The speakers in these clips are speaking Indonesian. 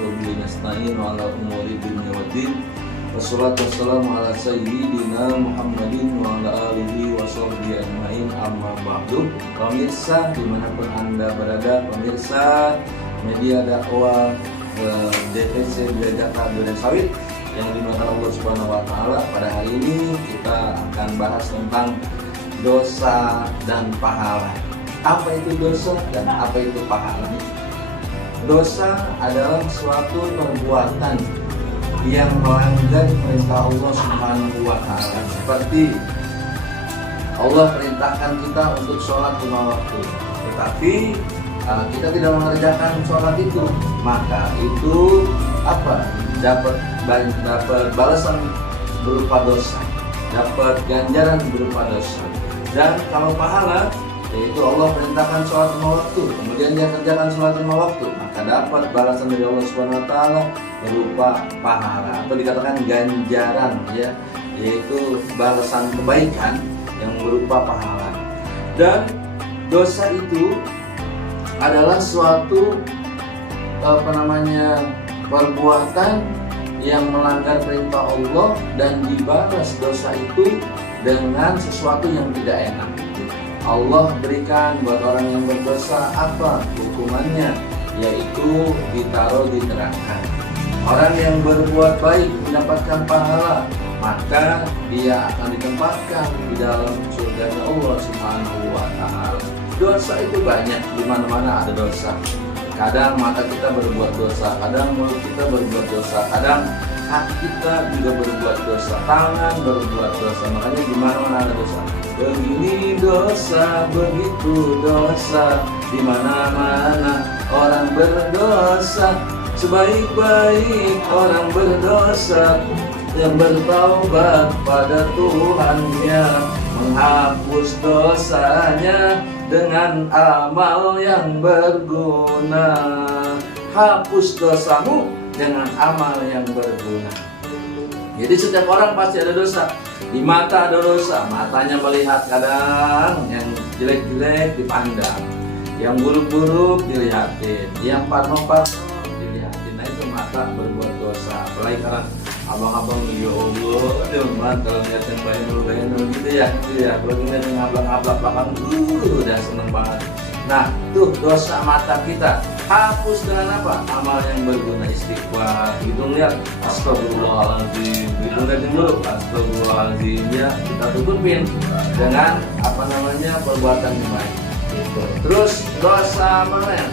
wa bihi nasta'in wa ala umuri dunya waddin. Wassalatu wassalamu ala sayyidina Muhammadin wa ala alihi wa sahbihi ajmain, amma ba'du. Pemirsa dimanapun Anda berada, pemirsa media dakwah DPC Gereja Duren Sawit yang dimuliakan Allah Subhanahu wa taala, pada hari ini kita akan bahas tentang dosa dan pahala. Apa itu dosa dan apa itu pahala? Dosa adalah suatu perbuatan yang melanggar perintah Allah Subhanahu wa taala. Seperti Allah perintahkan kita untuk sholat 5 waktu, tetapi kita tidak mengerjakan sholat itu, maka itu dapat balasan berupa dosa, dapat ganjaran berupa dosa. Dan kalau pahala, yaitu Allah perintahkan sholat 5 waktu, kemudian dia kerjakan sholat 5 waktu, maka dapat balasan dari Allah Subhanahu wa taala berupa pahala, atau dikatakan ganjaran, ya, yaitu balasan kebaikan yang berupa pahala. Dan dosa itu adalah suatu perbuatan yang melanggar perintah Allah dan dibalas dosa itu dengan sesuatu yang tidak enak. Allah berikan buat orang yang berdosa apa hukumannya, yaitu ditaruh di neraka. Orang yang berbuat baik mendapatkan pahala, maka dia akan ditempatkan di dalam surga Allah Subhanahu wa taala. Dosa itu banyak, di mana-mana ada dosa. Kadang mata kita berbuat dosa, kadang mulut kita berbuat dosa, kadang hati kita juga berbuat dosa, tangan berbuat dosa. Makanya di mana-mana ada dosa. Begini dosa, begitu dosa, di mana-mana orang berdosa. Sebaik-baik orang berdosa yang bertaubat pada Tuhannya, menghapus dosanya dengan amal yang berguna. Hapus dosamu dengan amal yang berguna. Jadi setiap orang pasti ada dosa. Di mata ada dosa, matanya melihat kadang yang jelek-jelek dipandang, yang buruk-buruk dilihatin, yang parno-parno dilihatin. Nah itu mata berbuat dosa. Apalagi karena abang-abang, ya Allah, kalau lihat yang bayi-bayi gitu ya, kalau lihat yang ablak-ablak belakang, udah seneng banget. Nah, tuh dosa mata kita hapus dengan apa? Amal yang berguna, istighfar. Hidung lihat, astagfirullahaladzim. Hidung lihat dulu, astagfirullahaladzim. Ya, kita tutupin dengan perbuatan yang baik. Gitu. Terus dosa mana ya?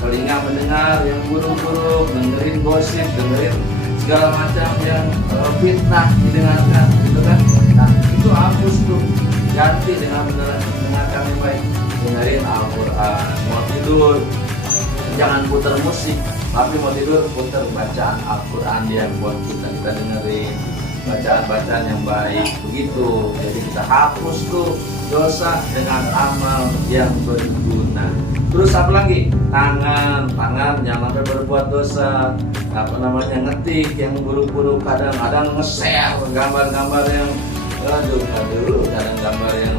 Telinga mendengar yang buruk-buruk, dengerin gosip, dengerin segala macam yang fitnah didengarkan, gitu kan? Nah, itu hapus tuh, ganti dengan mendengarkan yang baik. Dengerin Al-Quran. Mau tidur jangan putar musik, tapi mau tidur putar bacaan Al-Quran yang buat kita dengerin bacaan-bacaan yang baik, begitu. Jadi kita hapus tuh dosa dengan amal yang berguna. Terus apa lagi? Tangan jangan sampai berbuat dosa. Ngetik yang buruk-buruk, kadang-kadang nge-share gambar-gambar yang kadang gambar yang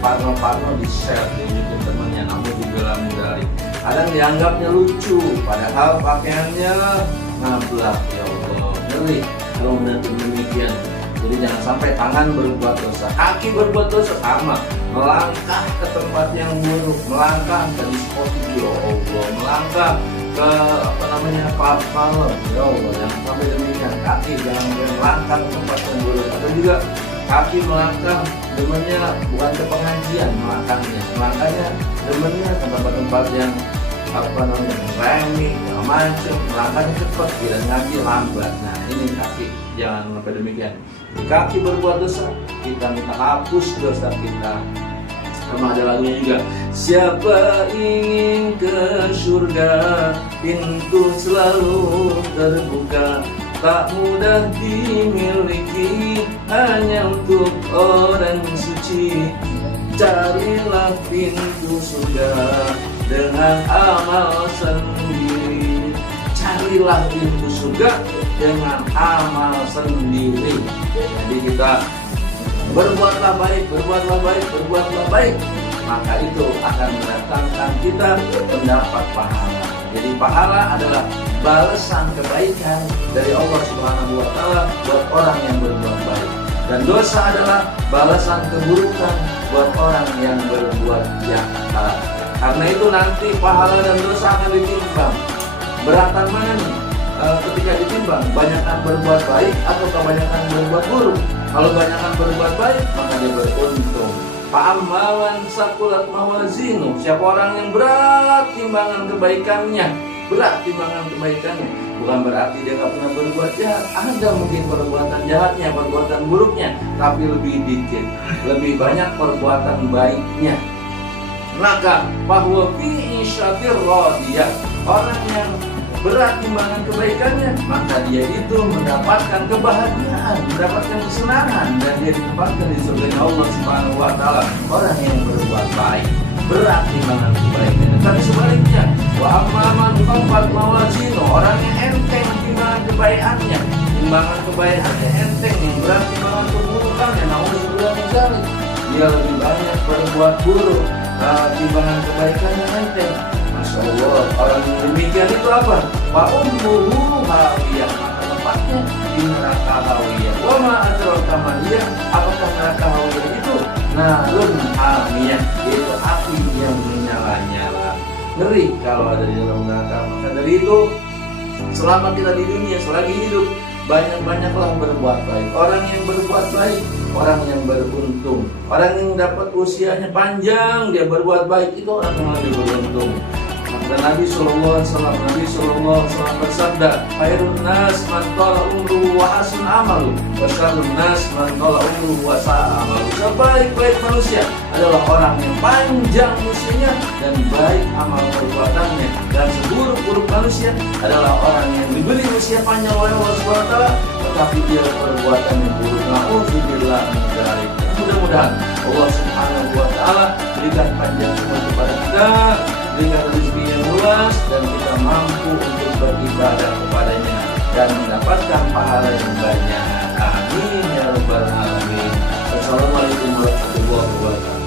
parno-parno di-share di YouTube temannya, namun dibela mudari. Kadang dianggapnya lucu, padahal pakaiannya ngablak. Ya Allah, ngeri kalau menentu demikian. Jadi jangan sampai tangan berbuat dosa, kaki berbuat dosa, sama melangkah ke tempat yang buruk, melangkah ke diskotik, ya Allah, melangkah ke pub malam, ya Allah, jangan sampai demikian. Kaki jangan melangkah ke tempat yang buruk. Atau juga kaki melangkah demennya bukan ke pengajian, melangkahnya demennya ke tempat-tempat yang remeh, macam melangkahnya cepat, tidak ngaji lambat. Nah ini kaki jangan sampai demikian. Kaki berbuat dosa, kita minta hapus dosa kita. Sama ada lagunya juga. Siapa ingin ke surga, pintu selalu terbuka, tak mudah dimiliki, hanya untuk orang suci. Carilah pintu surga dengan amal sendiri. Carilah pintu surga dengan amal sendiri. Jadi kita berbuatlah baik, maka itu akan mendatangkan kita mendapat pahala. Jadi pahala adalah balasan kebaikan dari Allah Subhanahu wa taala buat orang yang berbuat baik. Dan dosa adalah balasan keburukan buat orang yang berbuat jahat. Karena itu nanti pahala dan dosa akan ditimbang. Beratan mana nih? Ketika ditimbang, banyakan berbuat baik atau kebanyakan berbuat buruk. Kalau banyakan berbuat baik, maka dia beruntung. Fa'amman saqulat mawazinu, siapa orang yang berat timbangan kebaikannya, bukan berarti dia nggak pernah berbuat jahat. Ada mungkin perbuatan jahatnya, perbuatan buruknya, tapi lebih dikit, lebih banyak perbuatan baiknya. Maka bahwa fi isyatir radiyah, orang yang berat timbangan kebaikannya, maka dia itu mendapatkan kebahagiaan, mendapatkan kesenangan, dan dia ditempatkan di surga Allah Subhanahu wa taala. Orang yang berbuat baik berat timbangan kebaikannya. Tapi sebaliknya, wa amman khaffat mawazinu, orang yang enteng timbangan kebaikannya, enteng, yang berat timbangan keburukannya, nauzubillah min dzalik, dia lebih banyak berbuat buruk, timbangan kebaikannya enteng. Masya Allah, orang yang demikian itu apa? Wa ummuhu hawiyah, maka tempatnya di neraka hawiyah. Wa ma adraka ma hiya, apakah neraka hawiyah itu? Narun hamiyah, yaitu api yang menyala-nyala. Ngeri kalau ada di dalam neraka. Maka dari itu, selama kita di dunia, selagi hidup, banyak-banyaklah berbuat baik. Orang yang berbuat baik, orang yang beruntung. Orang yang dapat usianya panjang, dia berbuat baik, itu orang yang lebih beruntung. Dan Nabi Sallallahu Alaihi Wasallam bersabda, khairun nas man tala umruhu wa hasun amalu, wa syarrun nas man tala umruhu wa sa'a amalu. Sebaik-baik manusia adalah orang yang panjang usianya dan baik amal perbuatannya. Dan seburuk-buruk manusia adalah orang yang diberi usia panjang oleh Allah Subhanahu wa taala, tetapi dia perbuatan yang buruk. Nauzubillah min dzalik. Mudah-mudahan Allah Subhanahu wa taala berikan panjang umur kepada kita, berikan rezeki yang luas, dan kita mampu untuk beribadah kepadanya dan mendapatkan pahala yang banyak. Amin ya rabbal alamin. Wassalamualaikum warahmatullahi wabarakatuh.